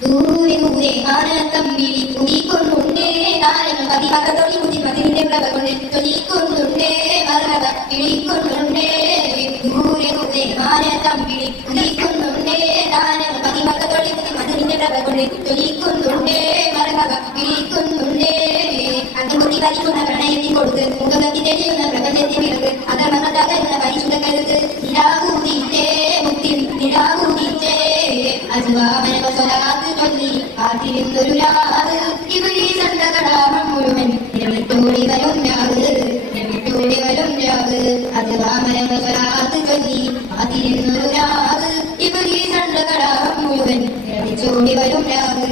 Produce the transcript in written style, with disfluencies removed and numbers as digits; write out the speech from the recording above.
ദൂരെ ദൂരെ ആനത്തമ്പിളി കുടിക്കൊണ്ടുണ്ടേ താരങ്ങൾ പതിവാകത്തൊളി കുതി മതിലിന്റെ പ്രഭകൊണ്ട് തൊലിക്കൊണ്ടുണ്ടേ മറക കിളിക്കൊണ്ടുണ്ടേ ദൂരെ ദൂരെ ആനത്തമ്പിളി കുടിക്കൊണ്ടുണ്ടേ താരങ്ങൾ പതിവാകത്തൊളി കുതി മതിലിന്റെ പ്രഭകൊണ്ട് തൊലിക്കൊണ്ടുണ്ടേ മറക കിളിക്കൊണ്ടുണ്ടേ അന്തുകുത്തി വലിക്കുന്ന പ്രണയത്തിൽ കൊടുത്ത് മുഖകത്തി തെളിയുന്ന പ്രപഞ്ചത്തിൽ വിളക്ക് അകർമ്മതകരുന്ന പരിശുദ്ധ കരുത്ത് നിരാകൂതിച്ചേ മുക്തിൽ നിരാകൂതിച്ചേ അജുവാമനവ സ്വലാത്ത് ചൊല്ലി കാത്തിരുന്നൊരു രാത് ഇബ്ലീസണ്ട കടാഹം മുഴുവൻ ഇരവിട്ടോടി വരും രാത് ഇരവിട്ടോടി വരും രാത് അജുവാമനവ സ്വലാത്ത് ചൊല്ലി കാത്തിരുന്നൊരു രാത് ഇബ്ലീസണ്ട കടാഹം മുഴുവൻ ഇരവിച്ചോടി വരും രാത്